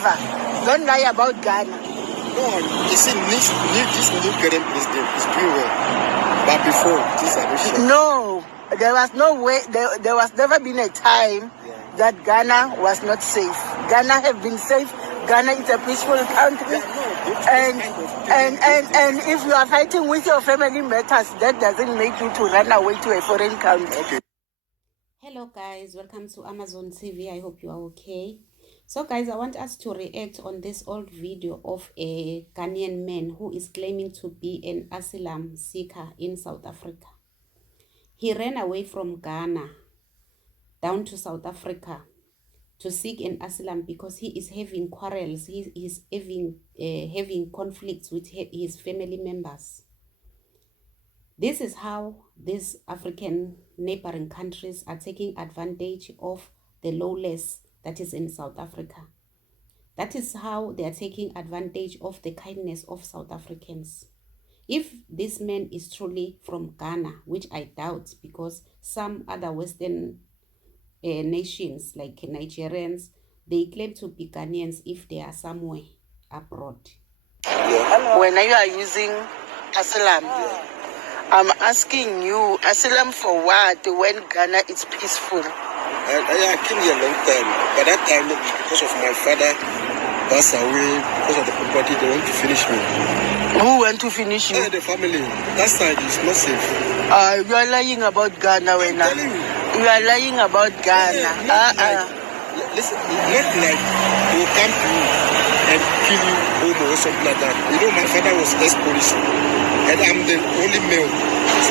Never. Don't lie about Ghana. No, you see, this new Ghanaian president is doing well. But before, this I don't share. No, there was no way, there was never been a time that Ghana was not safe. Ghana have been safe. Ghana is a peaceful country. And if you are fighting with your family matters, that doesn't make you to run away to a foreign country. Okay. Hello guys, welcome to Amazon TV. I hope you are okay. So guys, I want us to react on this old video of a Ghanaian man who is claiming to be an asylum seeker in South Africa. He ran away from Ghana down to South Africa to seek an asylum because he is having quarrels. He is having conflicts with his family members. This is how these African neighboring countries are taking advantage of the lawless that is in South Africa. That is how they are taking advantage of the kindness of South Africans. If this man is truly from Ghana, which I doubt because some other Western nations like Nigerians, they claim to be Ghanaians if they are somewhere abroad. When you are using asylum, I'm asking you, asylum for what when Ghana is peaceful? I came here a long time. By that time, because of my father passed away, because of the property, they want to finish me. Who want to finish you? The family. That side is not safe. You are lying about Ghana, I'm telling you. You are lying about Ghana. Listen, not like they will come to you and kill you or something like that. You know, my father was ex-police, and I'm the only male.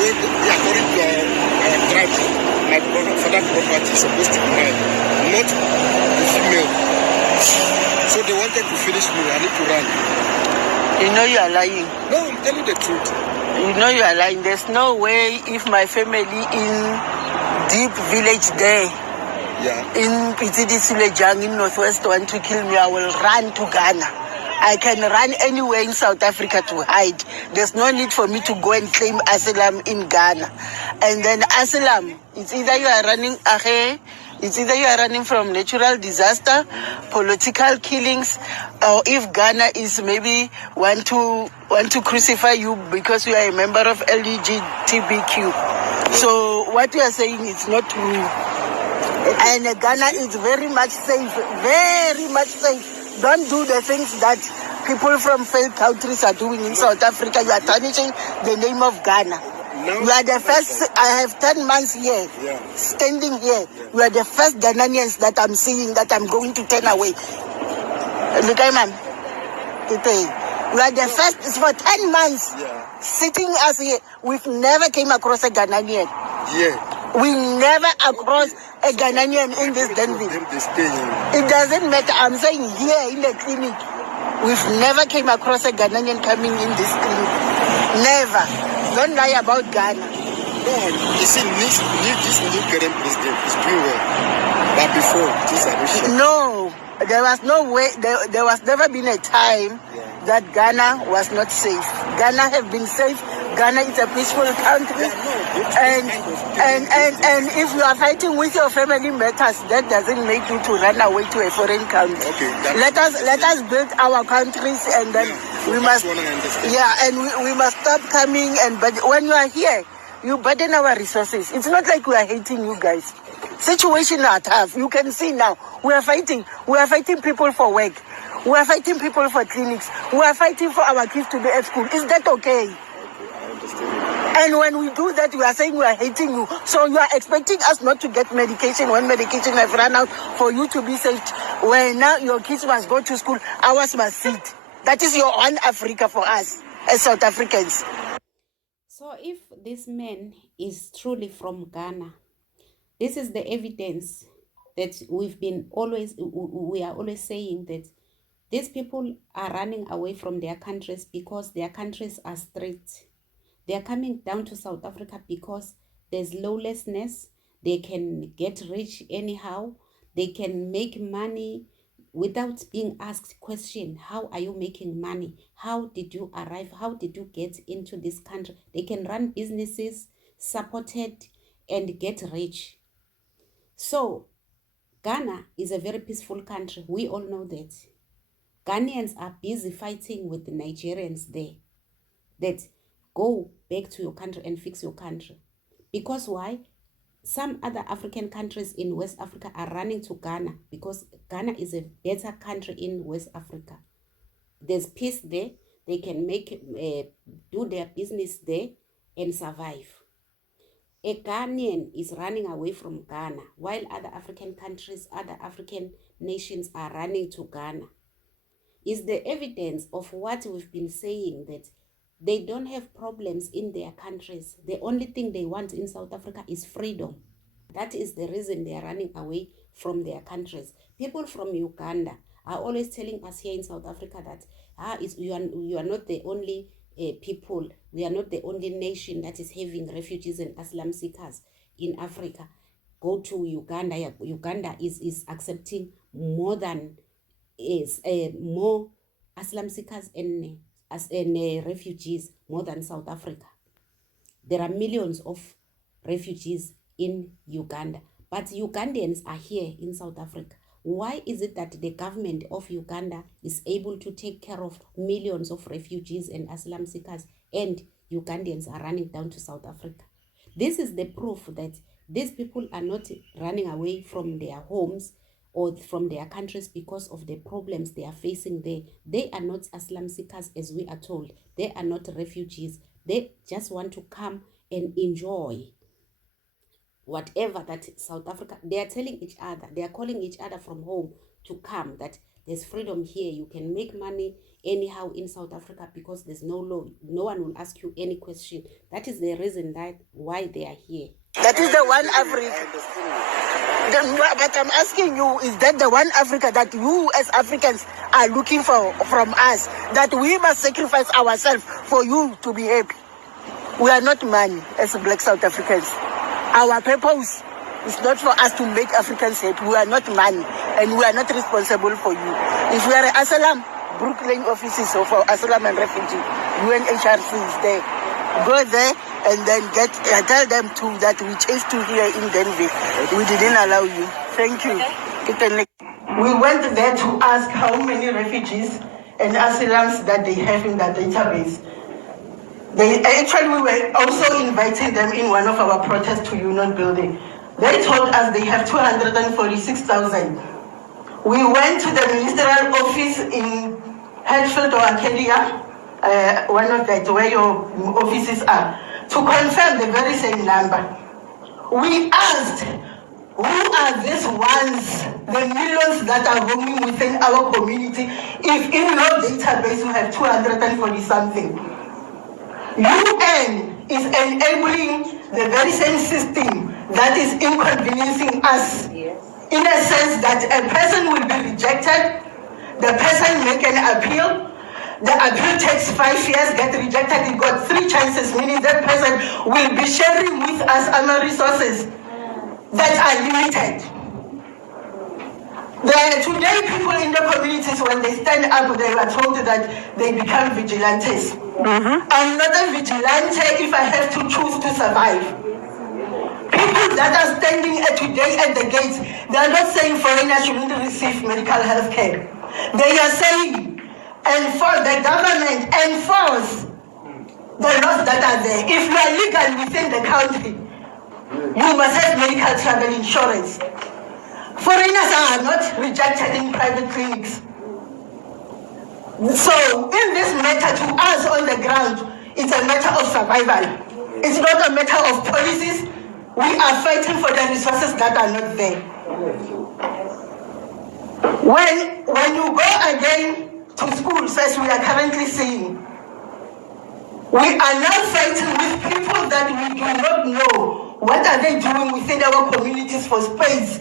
So, according to our tribe, my father's property is supposed to be mine, not the female. So they wanted to finish me. I need to run. You know you are lying. No, I'm telling the truth. You know you are lying. There's no way if my family in deep village there, in Pitidi Sulejang in Northwest want to kill me, I will run to Ghana. I can run anywhere in South Africa to hide. There's no need for me to go and claim asylum in Ghana. And then asylum, it's either you are running from natural disaster, political killings, or if Ghana is maybe want to crucify you because you are a member of LGBTQ. So what you are saying is not true. Okay. And Ghana is very much safe, very much safe. Don't do the things that people from failed countries are doing in South Africa. You are tarnishing the name of Ghana. No, you are the first, I have 10 months here, standing here. You are the first Ghanaians that I'm seeing that I'm going to turn away. Look, man. You are the first, it's for 10 months, sitting us here. We've never came across a Ghanaian. We never across a Ghanaian in this Denville. It doesn't matter. I'm saying here in the clinic, we've never came across a Ghanaian coming in this clinic. Never. Don't lie about Ghana. No, you see, this new Ghanaian president is doing well. But before, this I don't share. No, there was no way, there was never been a time that Ghana was not safe. Ghana have been safe. Ghana is a peaceful country. And if you are fighting with your family matters, that doesn't make you to run away to a foreign country. Okay, let us build our countries, and then we must we must stop coming. But when you are here, you burden our resources. It's not like we are hating you guys. Situations are tough. You can see now we are fighting. We are fighting people for work. We are fighting people for clinics. We are fighting for our kids to be at school. Is that okay? And when we do that, we are saying we are hating you. So you are expecting us not to get medication when medication has run out for you to be saved. When now your kids must go to school, ours must sit. That is your own Africa for us as South Africans. So if this man is truly from Ghana, this is the evidence that we are always saying that these people are running away from their countries because their countries are strict. They are coming down to South Africa because there's lawlessness. They can get rich anyhow. They can make money without being asked question. How are you making money? How did you arrive? How did you get into this country? They can run businesses, supported, and get rich. So Ghana is a very peaceful country. We all know that. Ghanaians are busy fighting with the Nigerians there that go back to your country and fix your country. Because why? Some other African countries in West Africa are running to Ghana because Ghana is a better country in West Africa. There's peace there. They can do their business there and survive. A Ghanaian is running away from Ghana while other African countries, other African nations are running to Ghana. Is the evidence of what we've been saying, that they don't have problems in their countries. The only thing they want in South Africa is freedom. That is the reason they are running away from their countries. People from Uganda are always telling us here in South Africa that you are not the only people. We are not the only nation that is having refugees and asylum seekers in Africa. Go to Uganda. Uganda is accepting more asylum seekers and refugees more than South Africa. There are millions of refugees in Uganda, but Ugandans are here in South Africa. Why is it that the government of Uganda is able to take care of millions of refugees and asylum seekers, and Ugandans are running down to South Africa? This is the proof that these people are not running away from their homes or from their countries because of the problems they are facing there. They are not asylum seekers as we are told. They are not refugees. They just want to come and enjoy whatever that South Africa, they are telling each other, they are calling each other from home to come, that there's freedom here. You can make money anyhow in South Africa because there's no law. No one will ask you any question. That is the reason why they are here. That is the one Africa. But I'm asking you, is that the one Africa that you as Africans are looking for from us? That we must sacrifice ourselves for you to be happy? We are not money as Black South Africans. Our purpose is not for us to make Africans happy. We are not money, and we are not responsible for you. If we are an asylum, Brooklyn offices for asylum and refugee, UNHRC is there. Go there and then tell them too that we chased you here in Denver. We didn't allow you. Thank you. We went there to ask how many refugees and asylums that they have in that database. We were also inviting them in one of our protests to Union Building. They told us they have 246,000. We went to the ministerial office in Hatfield or Arcadia, one of that where your offices are, to confirm the very same number. We asked, who are these ones, the millions that are roaming within our community, if in your database you have 240 something? UN is enabling the very same system that is inconveniencing us. Yes. In a sense that a person will be rejected, the person make an appeal, the appeal takes 5 years, get rejected, he got 3 chances, meaning that person will be sharing with us our resources that are limited. Today, people in the communities, when they stand up, they are told that they become vigilantes. Mm-hmm. I'm not a vigilante if I have to choose to survive. People that are standing today at the gates, they are not saying foreigners shouldn't receive medical health care. They are saying, enforce the government, enforce the laws that are there. If you are legal within the country, you must have medical travel insurance. Foreigners are not rejected in private clinics. So, in this matter, to us on the ground, it's a matter of survival. It's not a matter of policies. We are fighting for the resources that are not there. When you go again to schools, as we are currently seeing, we are now fighting with people that we do not know. What are they doing within our communities for space?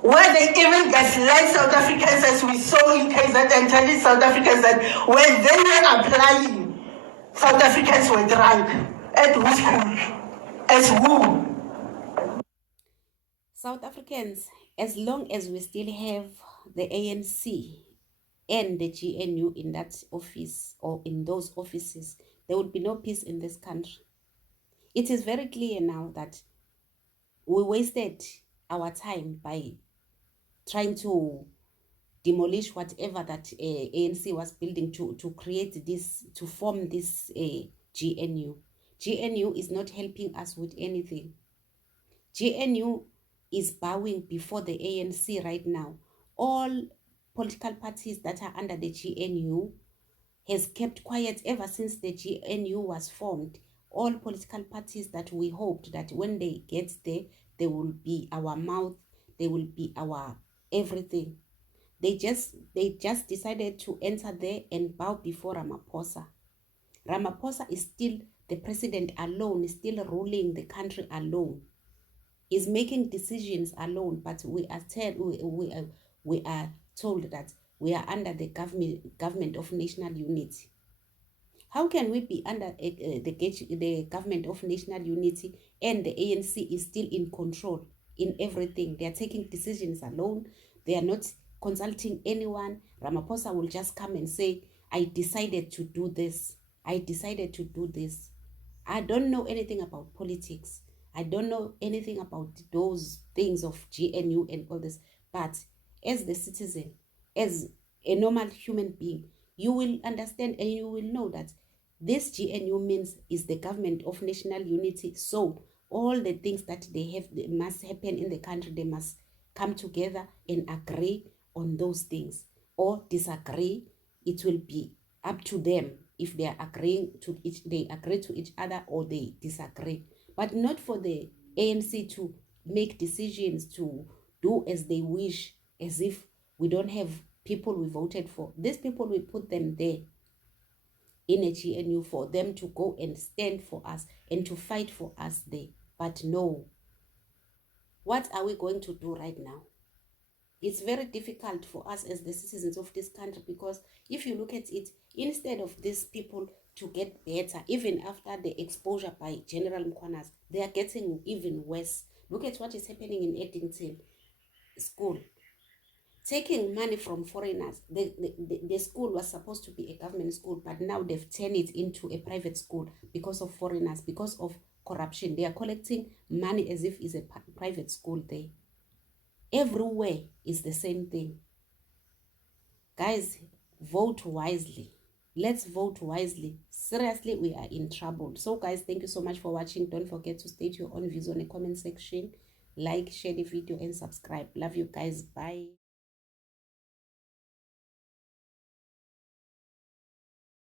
Where they even gaslight South Africans, as we saw in KZN, and telling South Africans that when they were applying, South Africans were drunk. At whose school? As who? South Africans, as long as we still have the ANC and the GNU in that office or in those offices, there will be no peace in this country. It is very clear now that we wasted our time by trying to demolish whatever that ANC was building to create this, to form this GNU. GNU is not helping us with anything. GNU is bowing before the ANC right now. All political parties that are under the GNU has kept quiet ever since the GNU was formed. All political parties that we hoped that when they get there, they will be our mouth, they will be our everything. They just decided to enter there and bow before Ramaphosa. Ramaphosa is still the president alone, is still ruling the country alone, is making decisions alone, but we are told that we are under the government of national unity. How can we be under the government of national unity and the ANC is still in control in everything? They are taking decisions alone. They are not consulting anyone. Ramaphosa will just come and say, I decided to do this. I decided to do this. I don't know anything about politics. I don't know anything about those things of GNU and all this. But as the citizen, as a normal human being, you will understand and you will know that this GNU means is the government of national unity. So all the things that they must happen in the country, they must come together and agree on those things, or disagree. It will be up to them if they are agreeing to each, they agree to each other, or they disagree. But not for the ANC to make decisions, to do as they wish, as if we don't have people we voted for. These people, we put them there in a GNU for them to go and stand for us and to fight for us there. But no. What are we going to do right now? It's very difficult for us as the citizens of this country, because if you look at it, instead of these people to get better, even after the exposure by General Mkhwanazi, they are getting even worse. Look at what is happening in Eddington School. Taking money from foreigners. The school was supposed to be a government school, but now they've turned it into a private school because of foreigners, because of corruption. They are collecting money as if it's a private school there. Everywhere is the same thing. Guys, vote wisely. Let's vote wisely. Seriously, we are in trouble. So guys, thank you so much for watching. Don't forget to state your own views on the comment section. Like, share the video and subscribe. Love you guys. Bye.